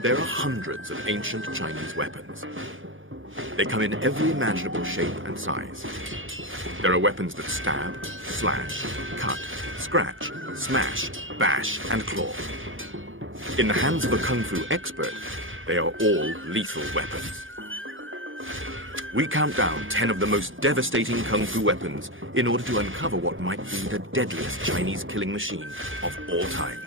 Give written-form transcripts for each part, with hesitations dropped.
There are hundreds of ancient Chinese weapons. They come in every imaginable shape and size. There are weapons that stab, slash, cut, scratch, smash, bash, and claw. In the hands of a Kungfu expert, they are all lethal weapons. We count down 10 of the most devastating Kungfu weapons in order to uncover what might be the deadliest Chinese killing machine of all time.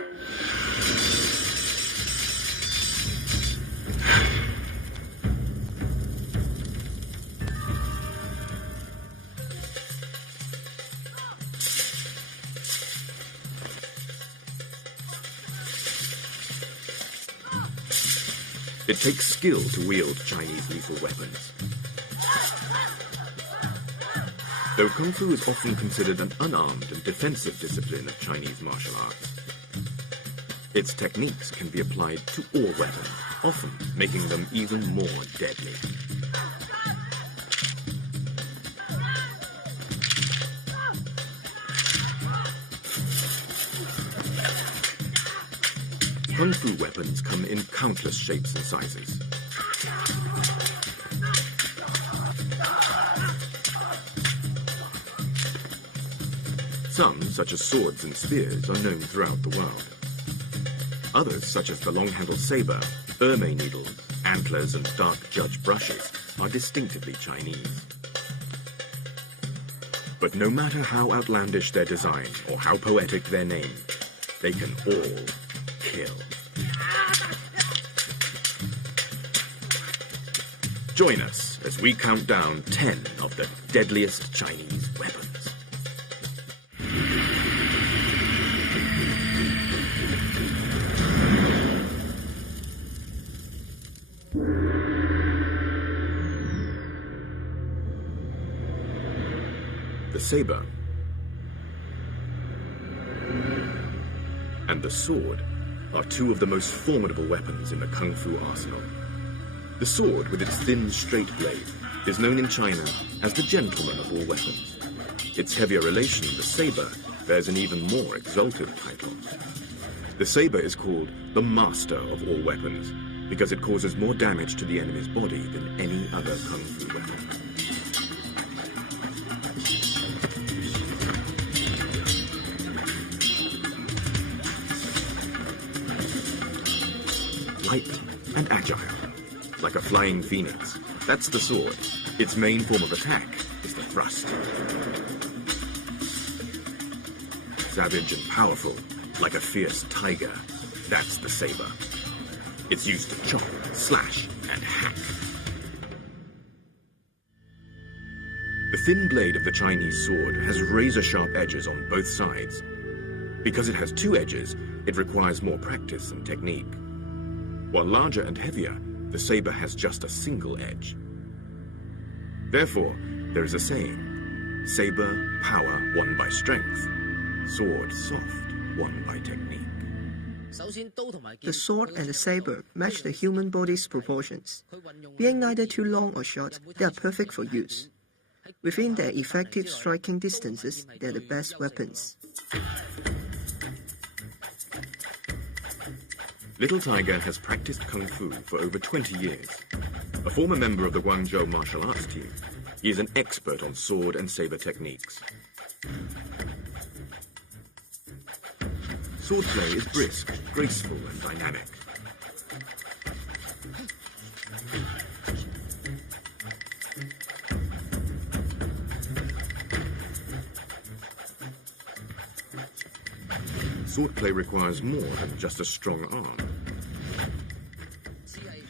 It takes skill to wield Chinese lethal weapons. Though Kung Fu is often considered an unarmed and defensive discipline of Chinese martial arts, its techniques can be applied to all weapons, often making them even more deadly. Kung Fu weapons come in countless shapes and sizes. Some, such as swords and spears, are known throughout the world. Others, such as the long-handled saber, ermine needles, antlers, and dark judge brushes, are distinctively Chinese. But no matter how outlandish their design or how poetic their name, they can all kill. Join us as we count down 10 of the deadliest Chinese weapons. The saber and the sword are two of the most formidable weapons in the Kung Fu arsenal. The sword, with its thin, straight blade, is known in China as the gentleman of all weapons. Its heavier relation, the saber, bears an even more exalted title. The saber is called the master of all weapons because it causes more damage to the enemy's body than any other Kung Fu weapon. Light and agile, like a flying phoenix. That's the sword. Its main form of attack is the thrust. Savage and powerful, like a fierce tiger. That's the saber. It's used to chop, slash, and hack. The thin blade of the Chinese sword has razor-sharp edges on both sides. Because it has two edges, it requires more practice and technique. While larger and heavier, the saber has just a single edge. Therefore, there is a saying, saber, power won by strength, sword, soft, won by technique. The sword and the saber match the human body's proportions. Being neither too long or short, they are perfect for use. Within their effective striking distances, they are the best weapons. Little Tiger has practiced Kung Fu for over 20 years. A former member of the Guangzhou martial arts team, he is an expert on sword and saber techniques. Swordplay is brisk, graceful, and dynamic. Swordplay requires more than just a strong arm.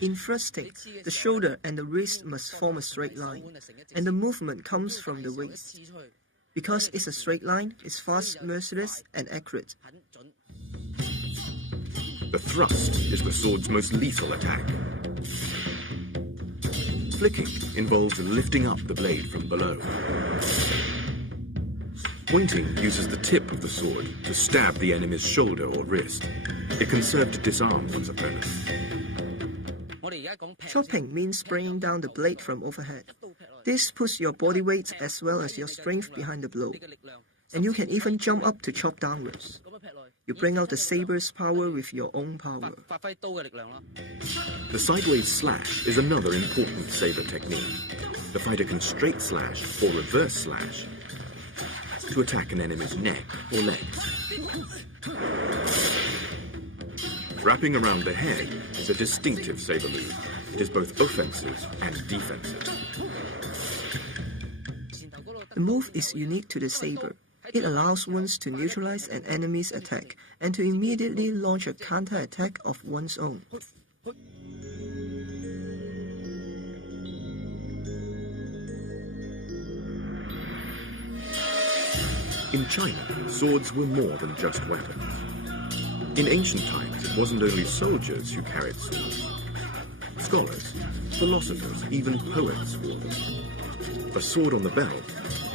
In thrusting, the shoulder and the wrist must form a straight line, and the movement comes from the waist. Because it's a straight line, it's fast, merciless, and accurate. The thrust is the sword's most lethal attack. Flicking involves lifting up the blade from below. Pointing uses the tip of the sword to stab the enemy's shoulder or wrist. It can serve to disarm one's opponent. Chopping means bringing down the blade from overhead. This puts your body weight as well as your strength behind the blow. And you can even jump up to chop downwards. You bring out the saber's power with your own power. The sideways slash is another important saber technique. The fighter can straight slash or reverse slash to attack an enemy's neck or legs. Wrapping around the head is a distinctive saber move. It is both offensive and defensive. The move is unique to the saber. It allows one to neutralize an enemy's attack and to immediately launch a counter-attack of one's own. In China, swords were more than just weapons. In ancient times, it wasn't only soldiers who carried swords. Scholars, philosophers, even poets wore them. A sword on the belt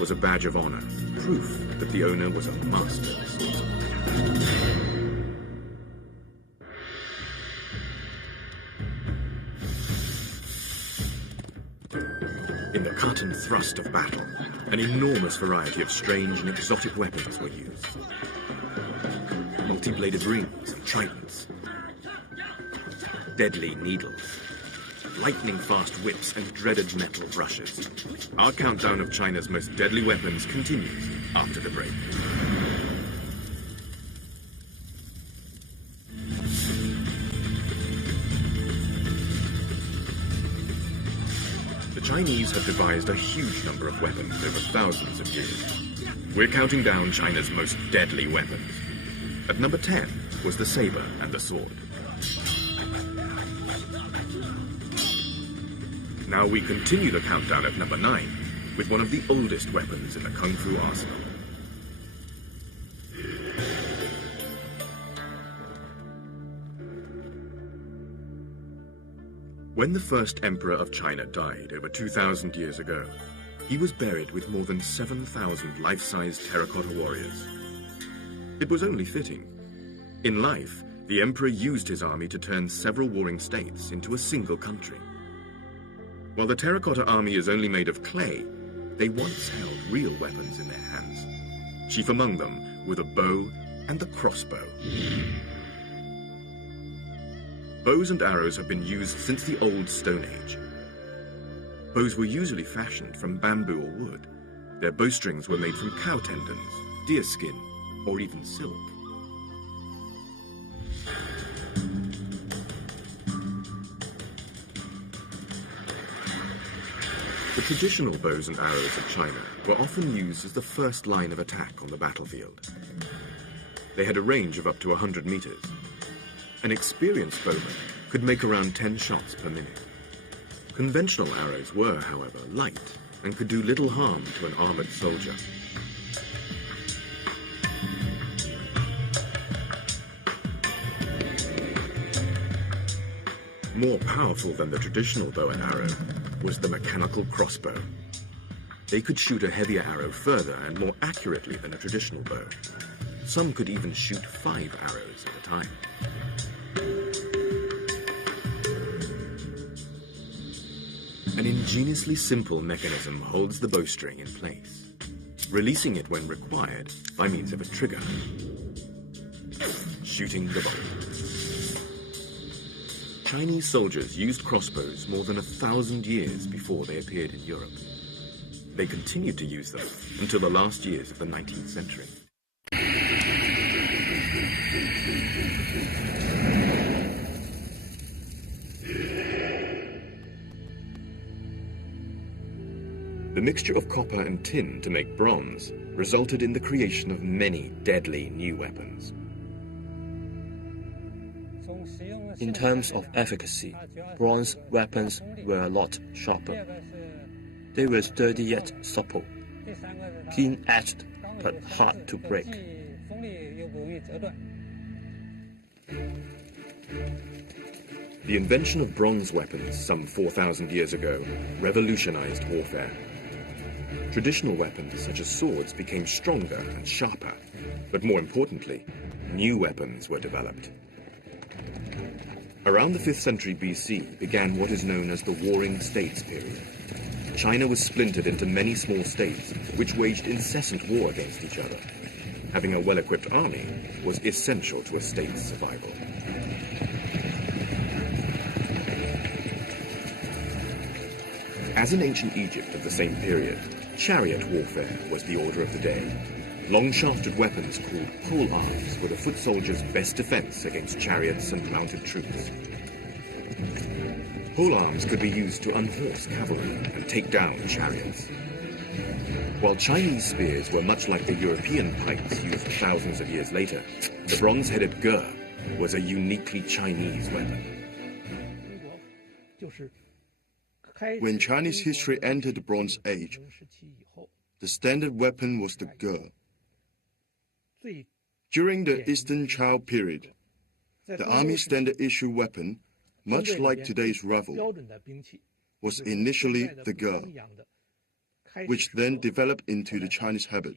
was a badge of honor, proof that the owner was a master swordsman. In the cut and thrust of battle, an enormous variety of strange and exotic weapons were used. Multi-bladed rings and tridents, deadly needles, lightning-fast whips and dreaded metal brushes. Our countdown of China's most deadly weapons continues after the break. The Chinese have devised a huge number of weapons over thousands of years. We're counting down China's most deadly weapons. At number 10 was the saber and the sword. Now we continue the countdown at number 9 with one of the oldest weapons in the Kungfu arsenal. When the first emperor of China died over 2,000 years ago, he was buried with more than 7,000 life-size terracotta warriors. It was only fitting. In life, the emperor used his army to turn several warring states into a single country. While the terracotta army is only made of clay, they once held real weapons in their hands. Chief among them were the bow and the crossbow. Bows and arrows have been used since the Old Stone Age. Bows were usually fashioned from bamboo or wood. Their bowstrings were made from cow tendons, deer skin, or even silk. The traditional bows and arrows of China were often used as the first line of attack on the battlefield. They had a range of up to 100 meters. An experienced bowman could make around 10 shots per minute. Conventional arrows were, however, light and could do little harm to an armored soldier. More powerful than the traditional bow and arrow was the mechanical crossbow. They could shoot a heavier arrow further and more accurately than a traditional bow. Some could even shoot 5 arrows at a time. An ingeniously simple mechanism holds the bowstring in place, releasing it when required by means of a trigger. Shooting the bolt. Chinese soldiers used crossbows more than 1,000 years before they appeared in Europe. They continued to use them until the last years of the 19th century. The mixture of copper and tin to make bronze resulted in the creation of many deadly new weapons. In terms of efficacy, bronze weapons were a lot sharper. They were sturdy yet supple, keen-edged but hard to break. The invention of bronze weapons some 4,000 years ago revolutionized warfare. Traditional weapons such as swords became stronger and sharper, but more importantly, new weapons were developed. Around the 5th century BC began what is known as the Warring States period. China was splintered into many small states which waged incessant war against each other. having a well-equipped army was essential to a state's survival. As in ancient Egypt of the same period, chariot warfare was the order of the day. Long-shafted weapons called pole arms were the foot soldiers' best defense against chariots and mounted troops. Pole arms could be used to unhorse cavalry and take down chariots. While Chinese spears were much like the European pikes used thousands of years later, the bronze-headed ger was a uniquely Chinese weapon. When Chinese history entered the Bronze Age, the standard weapon was the ger. During the Eastern Chao period, the army's standard issue weapon, much like today's rifle, was initially the ger, which then developed into the Chinese habit.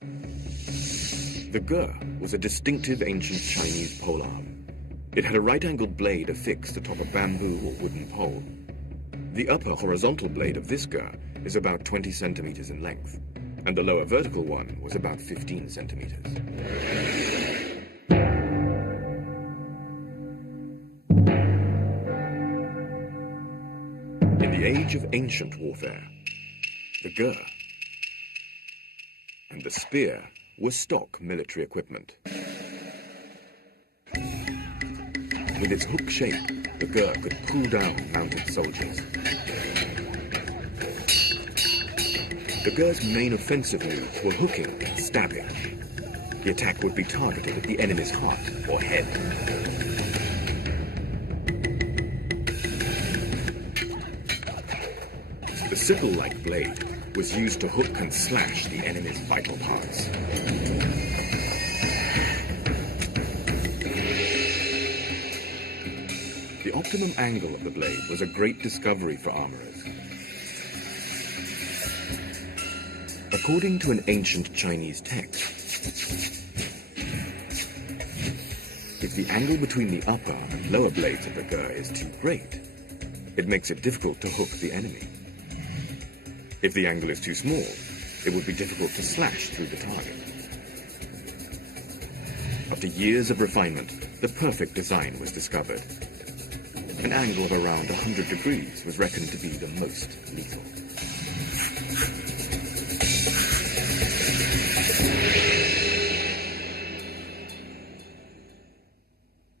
The ger was a distinctive ancient Chinese polearm. It had a right-angled blade affixed atop a bamboo or wooden pole. The upper horizontal blade of this ger is about 20 centimeters in length, and the lower vertical one was about 15 centimeters. In the age of ancient warfare, the ger and the spear were stock military equipment. With its hook shape, the ger could pull down mounted soldiers. The ger's main offensive moves were hooking and stabbing. The attack would be targeted at the enemy's heart or head. The sickle-like blade was used to hook and slash the enemy's vital parts. The optimum angle of the blade was a great discovery for armorers. According to an ancient Chinese text, if the angle between the upper and lower blades of the ger is too great, it makes it difficult to hook the enemy. If the angle is too small, it would be difficult to slash through the target. After years of refinement, the perfect design was discovered. An angle of around 100 degrees was reckoned to be the most lethal.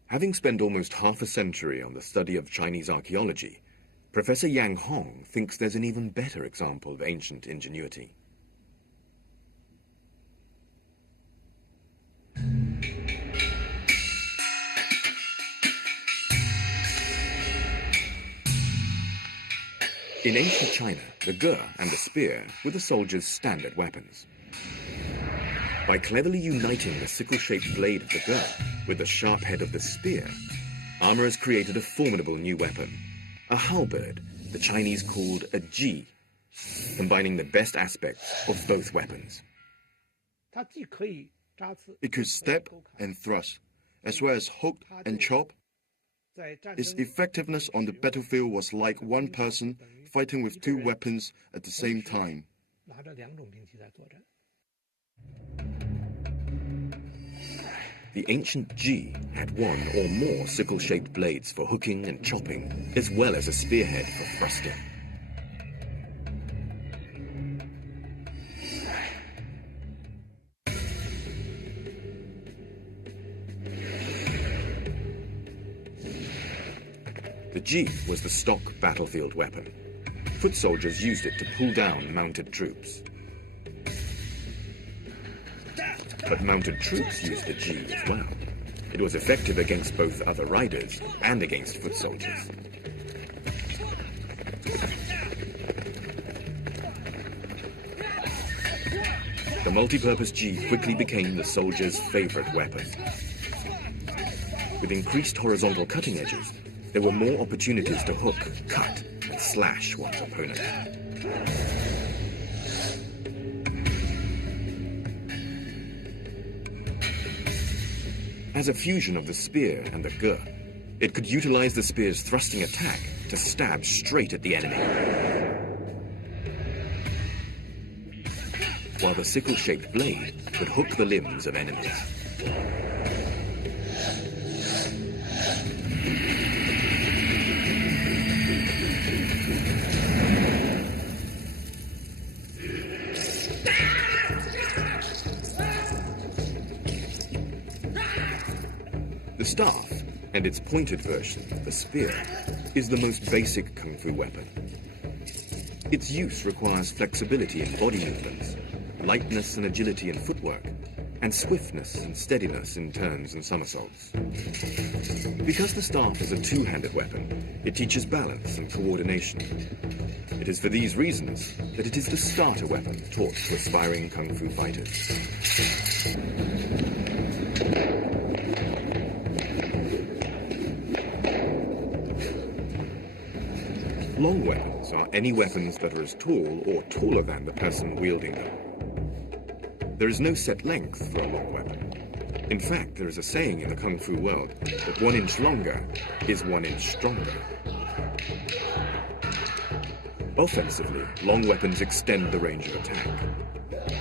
Having spent almost half a century on the study of Chinese archaeology, Professor Yang Hong thinks there's an even better example of ancient ingenuity. In ancient China, the ger and the spear were the soldiers' standard weapons. By cleverly uniting the sickle-shaped blade of the ger with the sharp head of the spear, armorers created a formidable new weapon, a halberd the Chinese called a ji, combining the best aspects of both weapons. It could stab and thrust, as well as hook and chop. Its effectiveness on the battlefield was like one person fighting with two weapons at the same time. The ancient ji had one or more sickle-shaped blades for hooking and chopping, as well as a spearhead for thrusting. The ji was the stock battlefield weapon. Foot soldiers used it to pull down mounted troops. But mounted troops used the ji as well. It was effective against both other riders and against foot soldiers. The multi-purpose ji quickly became the soldier's favorite weapon. With increased horizontal cutting edges, there were more opportunities to hook, cut, and slash one's opponent. As a fusion of the spear and the ger, it could utilize the spear's thrusting attack to stab straight at the enemy. while the sickle-shaped blade would hook the limbs of enemies. The staff, and its pointed version, the spear, is the most basic Kung Fu weapon. Its use requires flexibility in body movements, lightness and agility in footwork, and swiftness and steadiness in turns and somersaults. Because the staff is a two-handed weapon, it teaches balance and coordination. It is for these reasons that it is the starter weapon taught to aspiring Kung Fu fighters. Long weapons are any weapons that are as tall or taller than the person wielding them. There is no set length for a long weapon. In fact, there is a saying in the Kung Fu world that 1 inch longer is 1 inch stronger. Offensively, long weapons extend the range of attack.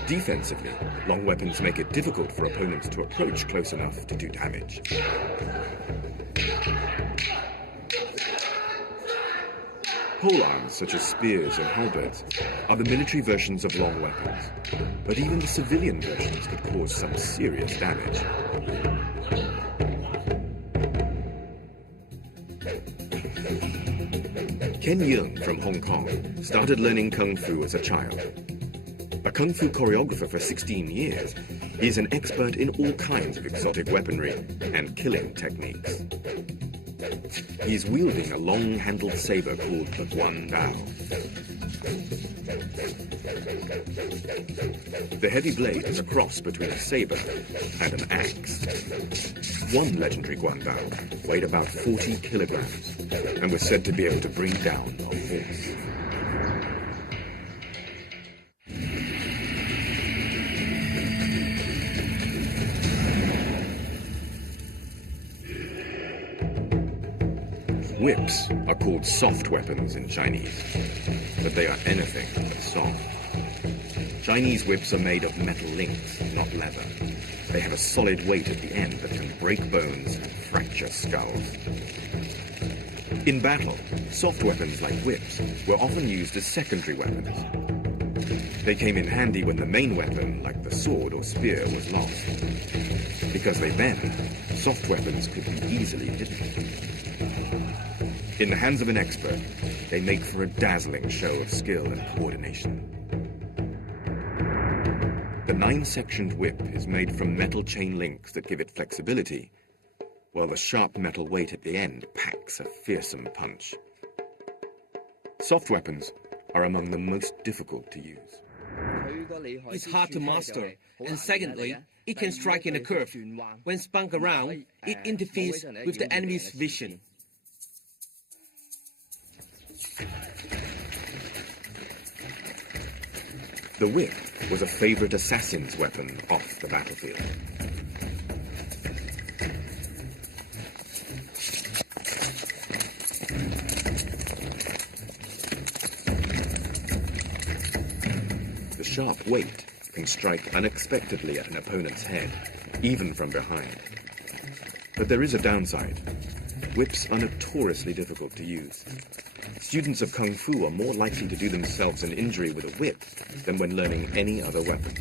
Defensively, long weapons make it difficult for opponents to approach close enough to do damage. Polearms, such as spears and halberds, are the military versions of long weapons, but even the civilian versions could cause some serious damage. Ken Yeung from Hong Kong started learning Kung Fu as a child. A Kung Fu choreographer for 16 years, he is an expert in all kinds of exotic weaponry and killing techniques. He is wielding a long-handled saber called the Guan Dao. The heavy blade is a cross between a saber and an axe. One legendary Guan Dao weighed about 40 kilograms and was said to be able to bring down a horse. Whips are called soft weapons in Chinese, but they are anything but soft. Chinese whips are made of metal links, not leather. They have a solid weight at the end that can break bones and fracture skulls. In battle, soft weapons like whips were often used as secondary weapons. They came in handy when the main weapon, like the sword or spear, was lost. Because they bend, soft weapons could be easily hidden. In the hands of an expert, they make for a dazzling show of skill and coordination. The 9-sectioned whip is made from metal chain links that give it flexibility, while the sharp metal weight at the end packs a fearsome punch. Soft weapons are among the most difficult to use. It's hard to master, and secondly, it can strike in a curve. When spun around, it interferes with the enemy's vision. The whip was a favorite assassin's weapon off the battlefield. The sharp weight can strike unexpectedly at an opponent's head, even from behind. But there is a downside. Whips are notoriously difficult to use. Students of Kung Fu are more likely to do themselves an injury with a whip than when learning any other weapon.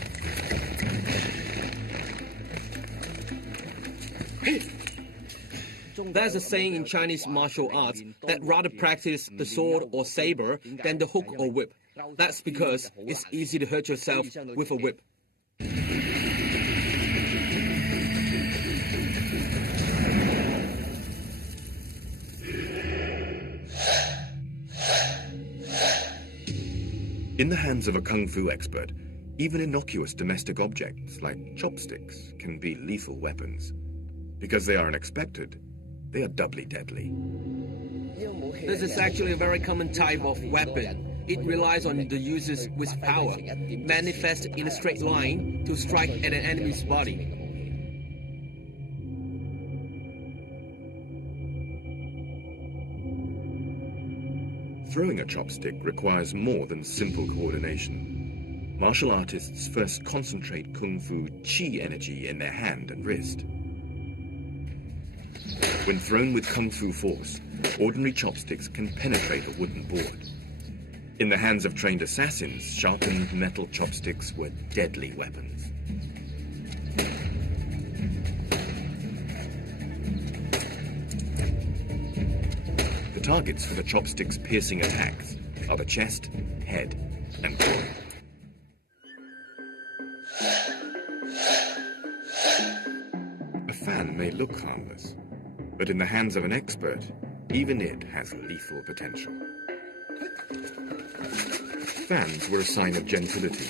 There's a saying in Chinese martial arts that rather practice the sword or saber than the hook or whip. That's because it's easy to hurt yourself with a whip. In the hands of a Kung Fu expert, even innocuous domestic objects like chopsticks can be lethal weapons. Because they are unexpected, they are doubly deadly. This is actually a very common type of weapon. It relies on the user's willpower, manifest in a straight line to strike at an enemy's body. Throwing a chopstick requires more than simple coordination. martial artists first concentrate Kungfu qi energy in their hand and wrist. When thrown with Kungfu force, ordinary chopsticks can penetrate a wooden board. In the hands of trained assassins, sharpened metal chopsticks were deadly weapons. The targets for the chopsticks' piercing attacks are the chest, head, and groin. A fan may look harmless, but in the hands of an expert, even it has lethal potential. Fans were a sign of gentility,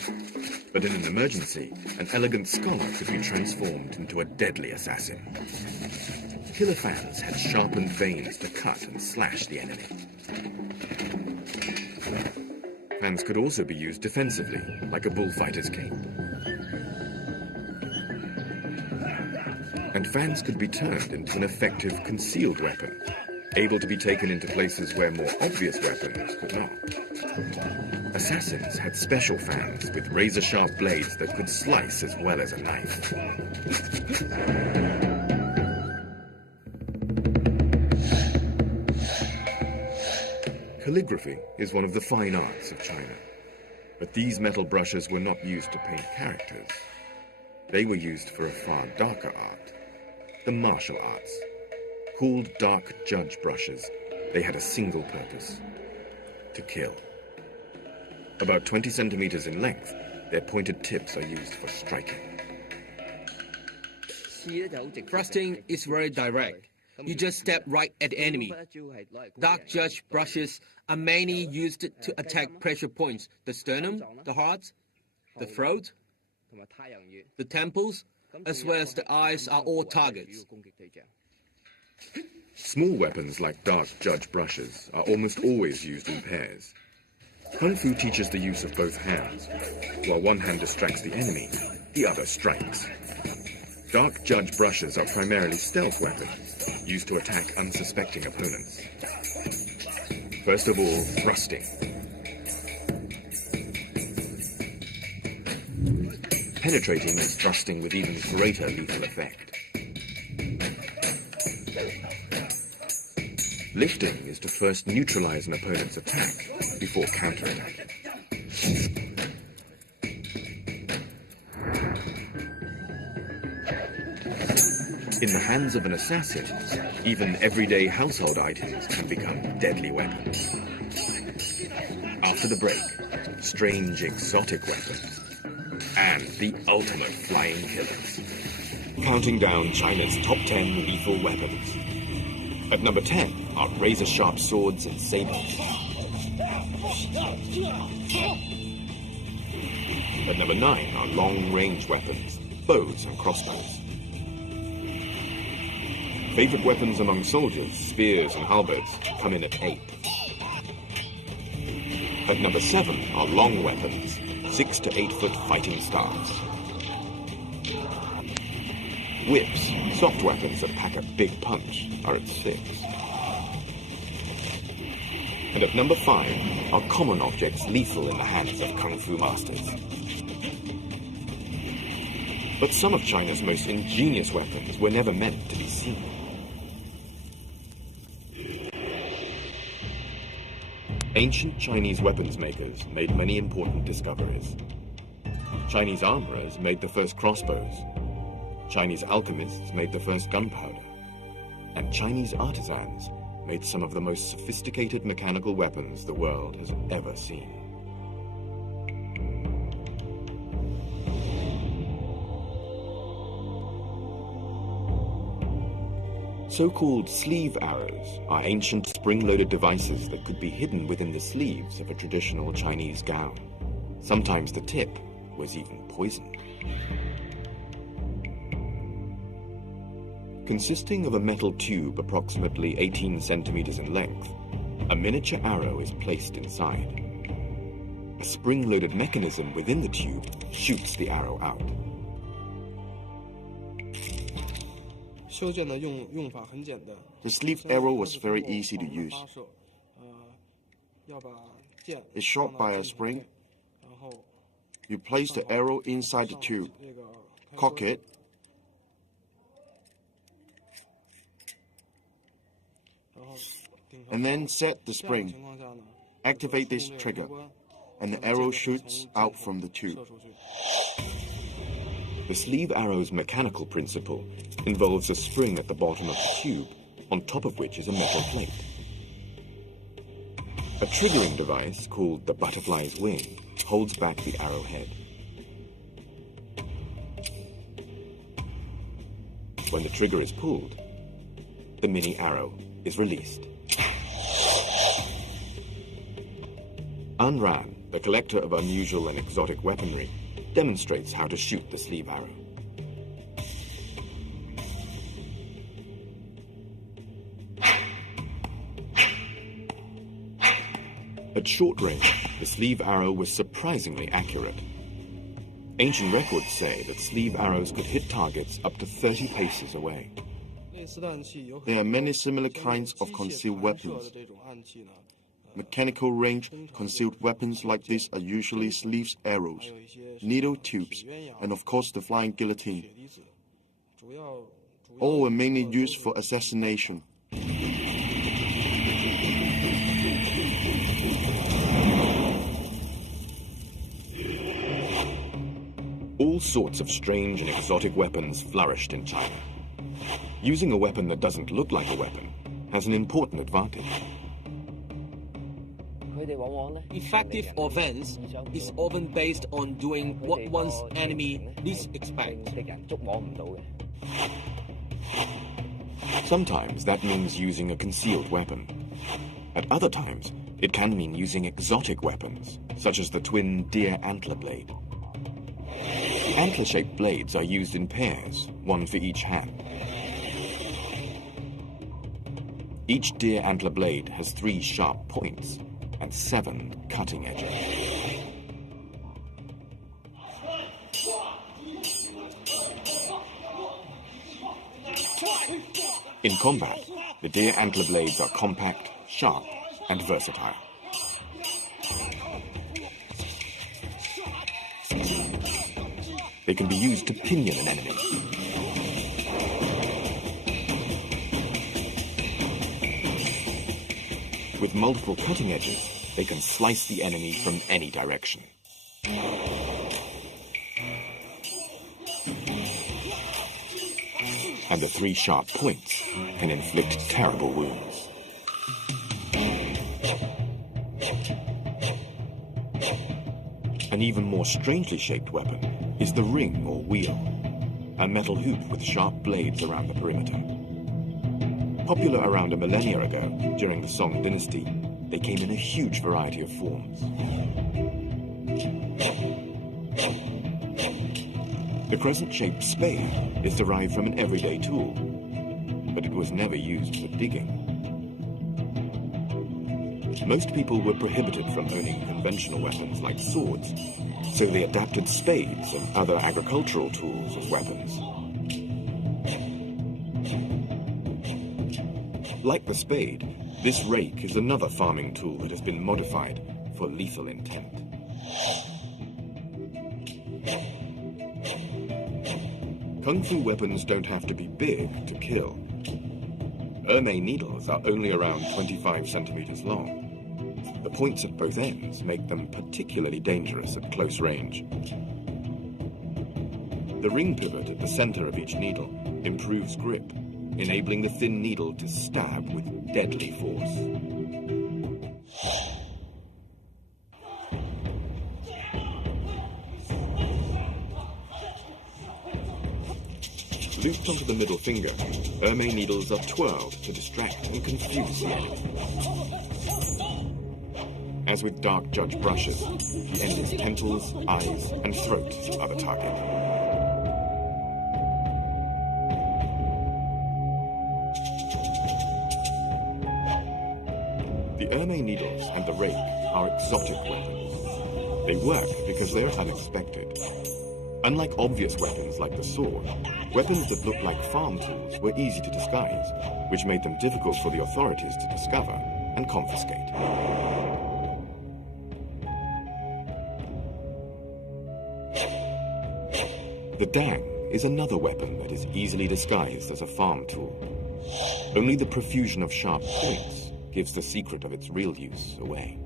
but in an emergency, an elegant scholar could be transformed into a deadly assassin. Killer fans had sharpened veins to cut and slash the enemy. Fans could also be used defensively, like a bullfighter's cape. And fans could be turned into an effective concealed weapon, able to be taken into places where more obvious weapons could not. Assassins had special fans with razor-sharp blades that could slice as well as a knife. Calligraphy is one of the fine arts of China, but these metal brushes were not used to paint characters. They were used for a far darker art, the martial arts. Called dark judge brushes, they had a single purpose: to kill. About 20 centimeters in length, their pointed tips are used for striking. Thrusting is very direct. You just step right at the enemy. Dark judge brushes are mainly used to attack pressure points: the sternum, the heart, the throat, the temples, as well as the eyes are all targets. Small weapons like dark judge brushes are almost always used in pairs. Kung Fu teaches the use of both hands. While one hand distracts the enemy, the other strikes. Dark judge brushes are primarily stealth weapons, used to attack unsuspecting opponents. First of all, thrusting. Penetrating is thrusting with even greater lethal effect. Lifting is to first neutralize an opponent's attack before counterattacking. In the hands of an assassin, even everyday household items can become deadly weapons. After the break, strange exotic weapons, and the ultimate flying killers. Counting down China's top 10 lethal weapons. At number 10 are razor-sharp swords and sabers. At number 9 are long-range weapons, bows and crossbows. Favorite weapons among soldiers, spears and halberds, come in at 8. At number 7 are long weapons, 6 to 8 foot fighting stars. Whips, soft weapons that pack a big punch, are at 6. And at number 5 are common objects lethal in the hands of Kung Fu masters. But some of China's most ingenious weapons were never meant to be seen. Ancient Chinese weapons makers made many important discoveries. Chinese armorers made the first crossbows. Chinese alchemists made the first gunpowder. And Chinese artisans made some of the most sophisticated mechanical weapons the world has ever seen. So-called sleeve arrows are ancient spring-loaded devices that could be hidden within the sleeves of a traditional Chinese gown. Sometimes the tip was even poisoned. Consisting of a metal tube approximately 18 centimeters in length, a miniature arrow is placed inside. A spring-loaded mechanism within the tube shoots the arrow out. The sleeve arrow was very easy to use. It's shot by a spring. You place the arrow inside the tube, cock it, and then set the spring. Activate this trigger, and the arrow shoots out from the tube. The sleeve arrow's mechanical principle involves a spring at the bottom of the tube, on top of which is a metal plate. A triggering device called the butterfly's wing holds back the arrowhead. When the trigger is pulled, the mini arrow is released. An Ran, the collector of unusual and exotic weaponry, demonstrates how to shoot the sleeve arrow. At short range, the sleeve arrow was surprisingly accurate. Ancient records say that sleeve arrows could hit targets up to 30 paces away. There are many similar kinds of concealed weapons. Mechanical range concealed weapons like this are usually sleeves arrows, needle tubes, and of course the flying guillotine. All were mainly used for assassination. All sorts of strange and exotic weapons flourished in China. Using a weapon that doesn't look like a weapon has an important advantage. Effective offense is often based on doing what one's enemy least expects. Sometimes that means using a concealed weapon. At other times, it can mean using exotic weapons, such as the twin deer antler blade. Antler-shaped blades are used in pairs, one for each hand. Each deer antler blade has 3 sharp points and 7 cutting edges. In combat, the deer antler blades are compact, sharp, and versatile. They can be used to pinion an enemy. With multiple cutting edges, they can slice the enemy from any direction. And the 3 sharp points can inflict terrible wounds. An even more strangely shaped weapon is the ring or wheel, a metal hoop with sharp blades around the perimeter. Popular around a millennia ago, during the Song dynasty, they came in a huge variety of forms. The crescent-shaped spade is derived from an everyday tool, but it was never used for digging. Most people were prohibited from owning conventional weapons like swords, so they adapted spades and other agricultural tools as weapons. Like the spade, this rake is another farming tool that has been modified for lethal intent. Kungfu weapons don't have to be big to kill. Ermei needles are only around 25 centimeters long. The points at both ends make them particularly dangerous at close range. The ring pivot at the center of each needle improves grip, enabling the thin needle to stab with deadly force. Looped onto the middle finger, Ermei needles are twirled to distract and confuse the enemy. As with Dark Judge brushes, the enemy's temples, eyes, and throat are the target. The Ermei needles and the rake are exotic weapons. They work because they're unexpected. Unlike obvious weapons like the sword, weapons that look like farm tools were easy to disguise, which made them difficult for the authorities to discover and confiscate. The dang is another weapon that is easily disguised as a farm tool. Only the profusion of sharp points gives the secret of its real use away.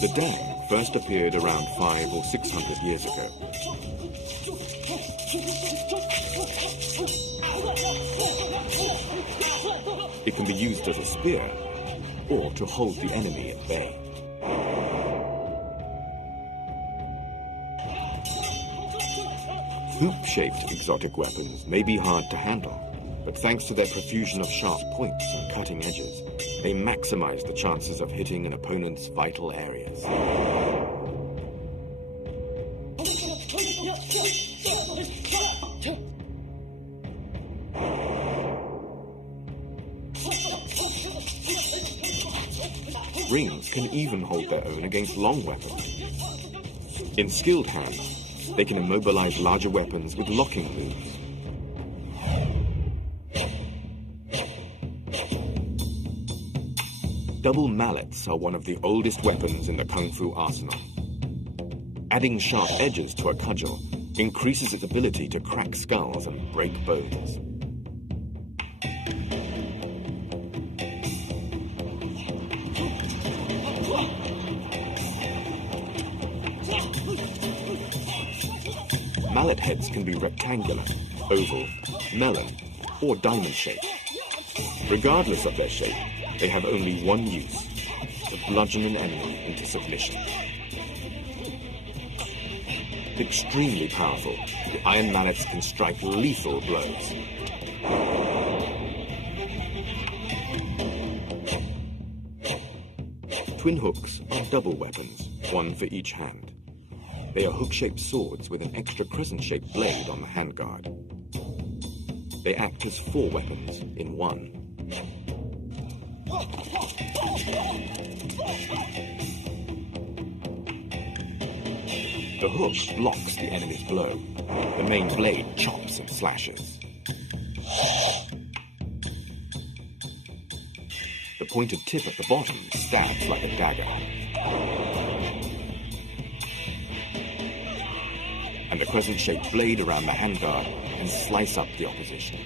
The dang first appeared around 500 or 600 years ago. It can be used as a spear or to hold the enemy at bay. Hoop-shaped exotic weapons may be hard to handle, but thanks to their profusion of sharp points and cutting edges, they maximize the chances of hitting an opponent's vital areas. Rings can even hold their own against long weapons. In skilled hands, they can immobilize larger weapons with locking moves. Double mallets are one of the oldest weapons in the Kungfu arsenal. Adding sharp edges to a cudgel increases its ability to crack skulls and break bones. Mallet heads can be rectangular, oval, melon, or diamond-shaped. Regardless of their shape, they have only one use: to bludgeon an enemy into submission. Extremely powerful, the iron mallets can strike lethal blows. Twin hooks are double weapons, one for each hand. They are hook-shaped swords with an extra crescent-shaped blade on the handguard. They act as 4 weapons in one. The hook blocks the enemy's blow. The main blade chops and slashes. The pointed tip at the bottom stabs like a dagger. And the crescent-shaped blade around the handguard can slice up the opposition.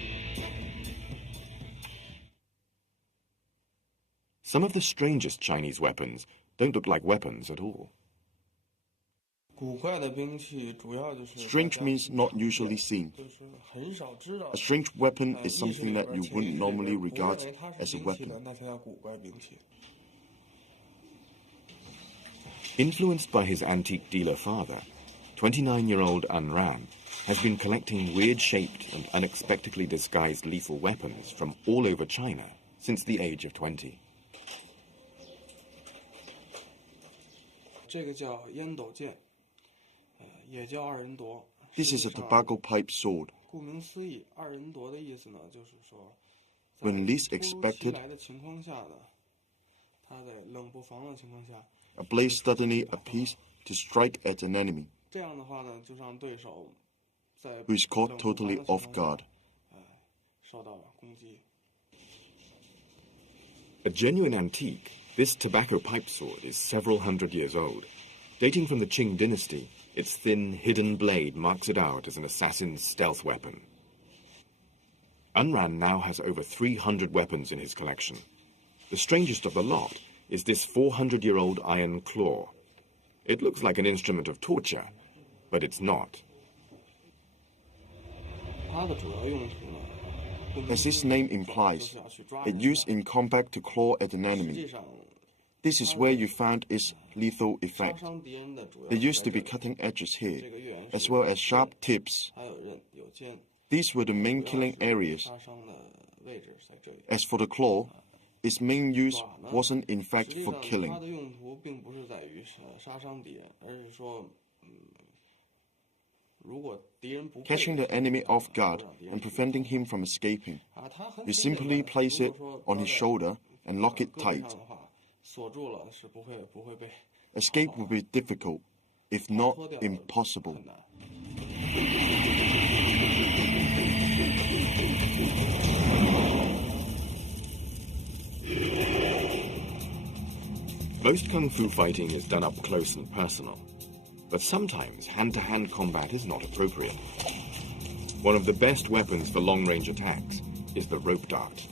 Some of the strangest Chinese weapons don't look like weapons at all. Strange means not usually seen. A strange weapon is something that you wouldn't normally regard as a weapon. Influenced by his antique dealer father, 29-year-old An Ran has been collecting weird-shaped and unexpectedly disguised lethal weapons from all over China since the age of 20. This is a tobacco pipe sword. When least expected, a blade suddenly appears to strike at an enemy, who is caught totally off guard. A genuine antique, this tobacco pipe sword is several hundred years old. Dating from the Qing dynasty, its thin, hidden blade marks it out as an assassin's stealth weapon. An Ran now has over 300 weapons in his collection. The strangest of the lot is this 400-year-old iron claw. It looks like an instrument of torture, but it's not. As its name implies, it's used in combat to claw at an enemy. This is where you found its lethal effect. There used to be cutting edges here, as well as sharp tips. These were the main killing areas. As for the claw, its main use wasn't in fact for killing. Catching the enemy off guard and preventing him from escaping. You simply place it on his shoulder and lock it tight. Escape will be difficult, if not impossible. Most Kung Fu fighting is done up close and personal, but sometimes hand-to-hand combat is not appropriate. One of the best weapons for long-range attacks is the rope dart.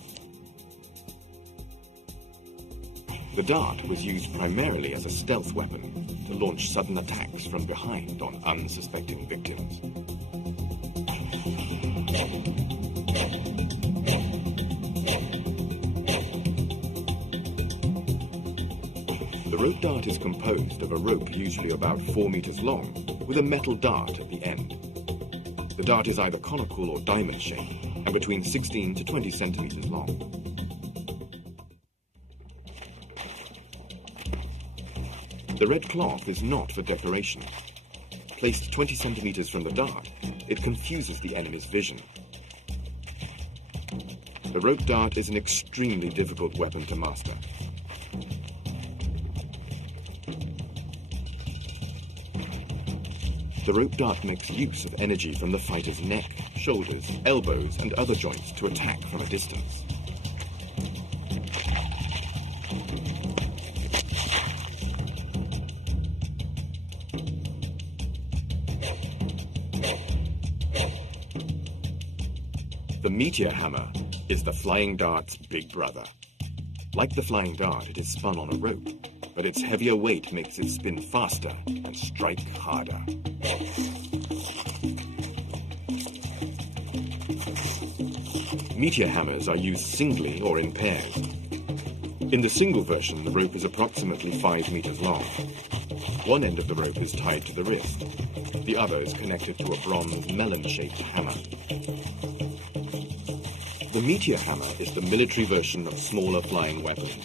The dart was used primarily as a stealth weapon to launch sudden attacks from behind on unsuspecting victims. The rope dart is composed of a rope usually about 4 meters long with a metal dart at the end. The dart is either conical or diamond shaped and between 16 to 20 centimeters long. The red cloth is not for decoration. Placed 20 centimeters from the dart, it confuses the enemy's vision. The rope dart is an extremely difficult weapon to master. The rope dart makes use of energy from the fighter's neck, shoulders, elbows, and other joints to attack from a distance. The meteor hammer is the flying dart's big brother. Like the flying dart, it is spun on a rope, but its heavier weight makes it spin faster and strike harder. Meteor hammers are used singly or in pairs. In the single version, the rope is approximately 5 meters long. One end of the rope is tied to the wrist. The other is connected to a bronze melon-shaped hammer. The meteor hammer is the military version of smaller flying weapons.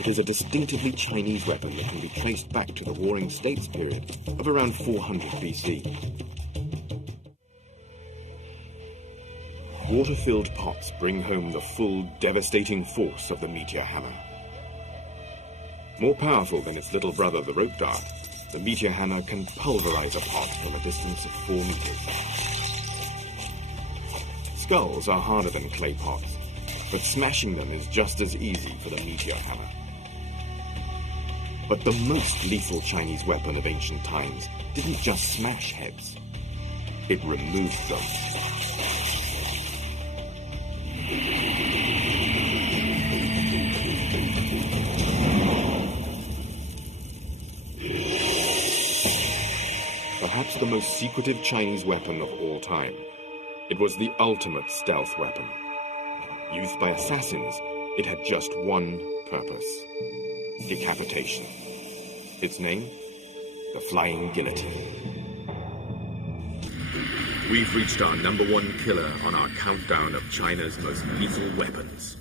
It is a distinctively Chinese weapon that can be traced back to the Warring States period of around 400 BC. Water-filled pots bring home the full, devastating force of the meteor hammer. More powerful than its little brother, the rope dart, the meteor hammer can pulverize a pot from a distance of 4 meters. Skulls are harder than clay pots, but smashing them is just as easy for the meteor hammer. But the most lethal Chinese weapon of ancient times didn't just smash heads, it removed them. Perhaps the most secretive Chinese weapon of all time. It was the ultimate stealth weapon. Used by assassins, it had just one purpose: decapitation. Its name? The Flying Guillotine. We've reached our #1 killer on our countdown of China's most lethal weapons.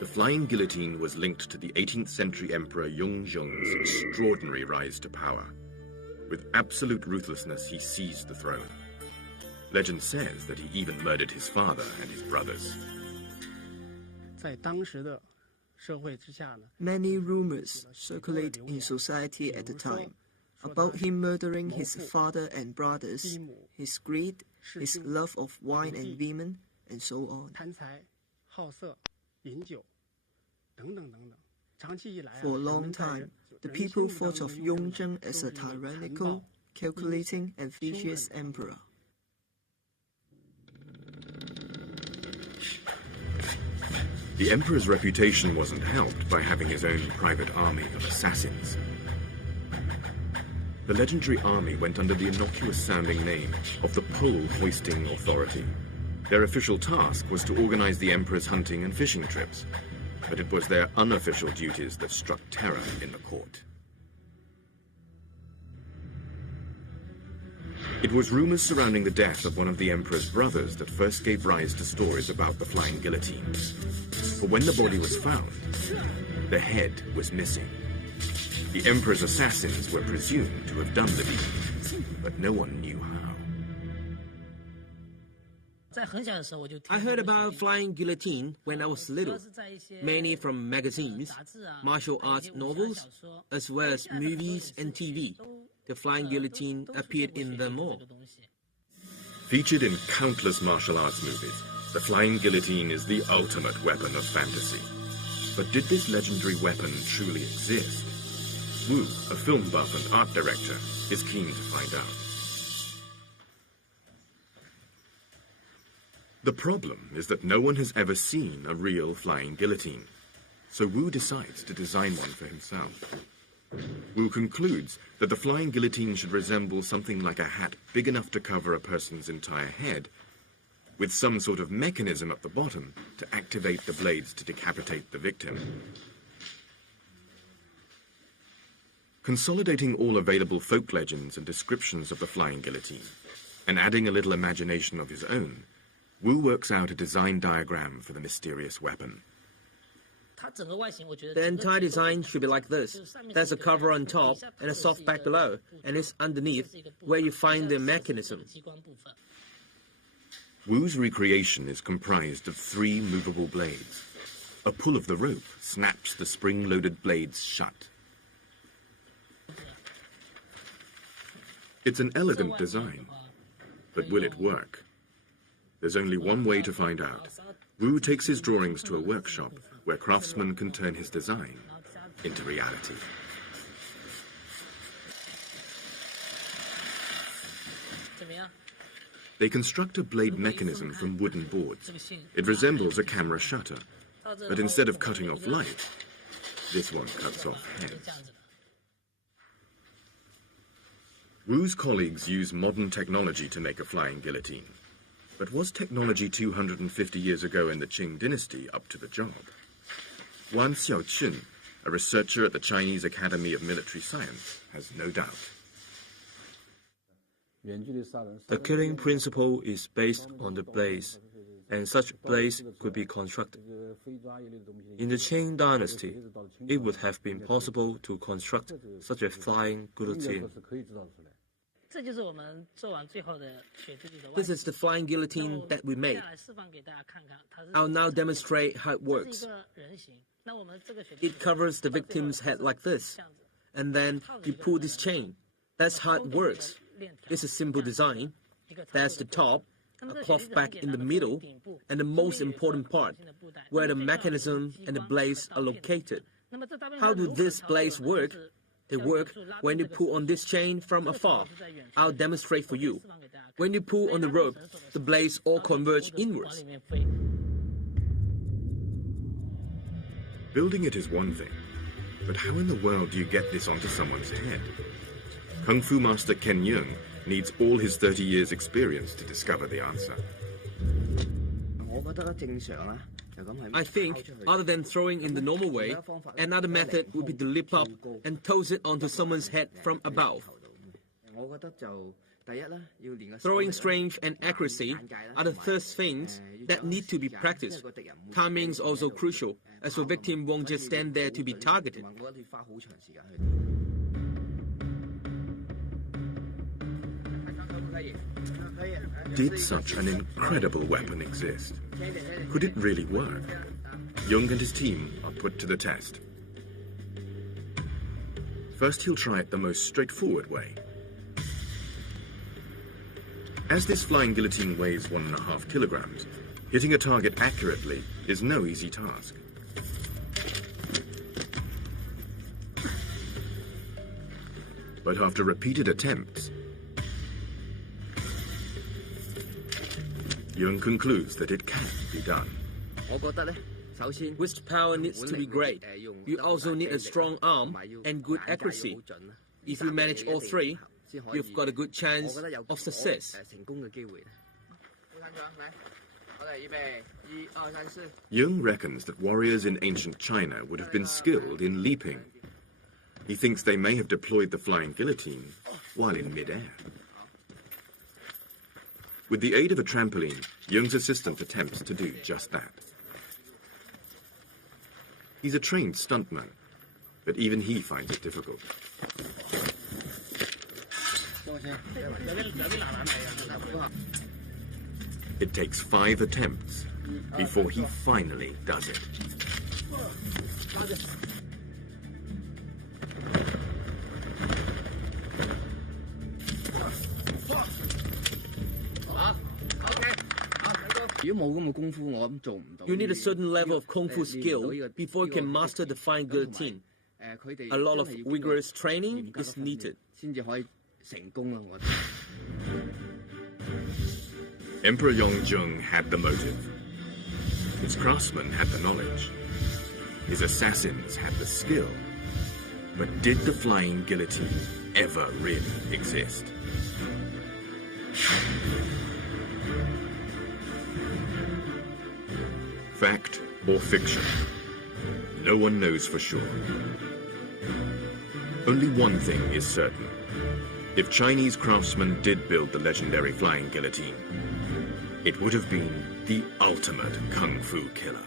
The Flying Guillotine was linked to the 18th century Emperor Yongzheng's extraordinary rise to power. With absolute ruthlessness, he seized the throne. Legend says that he even murdered his father and his brothers. Many rumors circulate in society at the time about him murdering his father and brothers, his greed, his love of wine and women, and so on. For a long time, the people thought of Yongzheng as a tyrannical, calculating, and vicious emperor. The emperor's reputation wasn't helped by having his own private army of assassins. The legendary army went under the innocuous-sounding name of the Pole Hoisting Authority. Their official task was to organize the emperor's hunting and fishing trips, but it was their unofficial duties that struck terror in the court. It was rumors surrounding the death of one of the emperor's brothers that first gave rise to stories about the Flying Guillotine. For when the body was found, the head was missing. The emperor's assassins were presumed to have done the deed, but no one knew how. I heard about Flying Guillotine when I was little, mainly from magazines, martial arts novels, as well as movies and TV. The Flying Guillotine appeared in them all. Featured in countless martial arts movies, the Flying Guillotine is the ultimate weapon of fantasy. But did this legendary weapon truly exist? Wu, a film buff and art director, is keen to find out. The problem is that no one has ever seen a real flying guillotine, so Wu decides to design one for himself. Wu concludes that the flying guillotine should resemble something like a hat big enough to cover a person's entire head, with some sort of mechanism at the bottom to activate the blades to decapitate the victim. Consolidating all available folk legends and descriptions of the flying guillotine, and adding a little imagination of his own, Wu works out a design diagram for the mysterious weapon. The entire design should be like this. There's a cover on top and a soft back below, and it's underneath where you find the mechanism. Wu's recreation is comprised of 3 movable blades. A pull of the rope snaps the spring-loaded blades shut. It's an elegant design, but will it work? There's only one way to find out. Wu takes his drawings to a workshop where craftsmen can turn his design into reality. They construct a blade mechanism from wooden boards. It resembles a camera shutter, but instead of cutting off light, this one cuts off heads. Wu's colleagues use modern technology to make a flying guillotine. But was technology 250 years ago in the Qing dynasty up to the job? Wan Xiaoqun, a researcher at the Chinese Academy of Military Science, has no doubt. The killing principle is based on the blades, and such blades could be constructed. In the Qing dynasty, it would have been possible to construct such a flying guillotine. This is the flying guillotine that we made. I'll now demonstrate how it works. It covers the victim's head like this, and then you pull this chain. That's how it works. It's a simple design. There's the top, a cloth back in the middle, and the most important part, where the mechanism and the blades are located. How do these blades work? They work when you pull on this chain from afar. I'll demonstrate for you. When you pull on the rope, the blades all converge inwards. Building it is one thing, but how in the world do you get this onto someone's head? Kung Fu master Ken Yeung needs all his 30 years' experience to discover the answer. I think, other than throwing in the normal way, another method would be to lift up and toss it onto someone's head from above. Throwing strength and accuracy are the first things that need to be practiced. Timing is also crucial, as the victim won't just stand there to be targeted. Did such an incredible weapon exist? Could it really work? Yeung and his team are put to the test. First, he'll try it the most straightforward way. As this flying guillotine weighs 1.5 kilograms, hitting a target accurately is no easy task. But after repeated attempts, Yeung concludes that it can be done. Wrist power needs to be great. You also need a strong arm and good accuracy. If you manage all 3, you've got a good chance of success. Yeung reckons that warriors in ancient China would have been skilled in leaping. He thinks they may have deployed the flying guillotine while in mid-air. With the aid of a trampoline, Yeung's assistant attempts to do just that. He's a trained stuntman, but even he finds it difficult. It takes 5 attempts before he finally does it. You need a certain level of Kung Fu skill before you can master the flying guillotine. A lot of rigorous training is needed. Emperor Yongjung had the motive. His craftsmen had the knowledge. His assassins had the skill. But did the flying guillotine ever really exist? Fact or fiction? No one knows for sure. Only one thing is certain. If Chinese craftsmen did build the legendary flying guillotine, it would have been the ultimate Kung Fu killer.